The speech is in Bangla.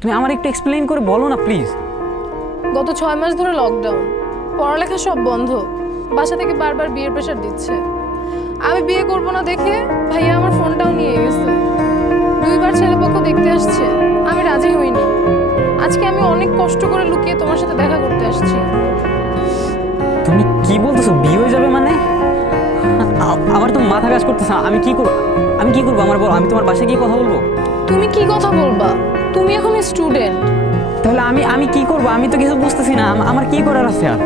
তুমি আমার একটু এক্সপ্লেইন করে বলো না প্লিজ। গত 6 মাস ধরে লকডাউন, পড়ালেখা সব বন্ধ, বাসা থেকে বারবার বিয়ের প্রেশার দিচ্ছে। আমি বিয়ে করব না দেখে ভাইয়া আমার ফোনটাও নিয়ে গেছে। 2বার ছেলেপক্ষ দেখতে আসছে, আমি রাজি হইনি। আজকে আমি অনেক কষ্ট করে লুকিয়ে তোমার সাথে দেখা করতে আসছি। তুমি কি বলতেছো, বিয়ে হয়ে যাবে মানে? আমার তো মাথা কাজ করতেছে না। আমি কি করবো আমার বলো, আমি তোমার বাসায় গিয়ে কথা বলবো? তুমি কি কথা বলবা? তুমি এখন স্টুডেন্ট। তাহলে আমি কি করবো? আমি তো কিছু বুঝতেছি না, আমার কি করার আছে আর?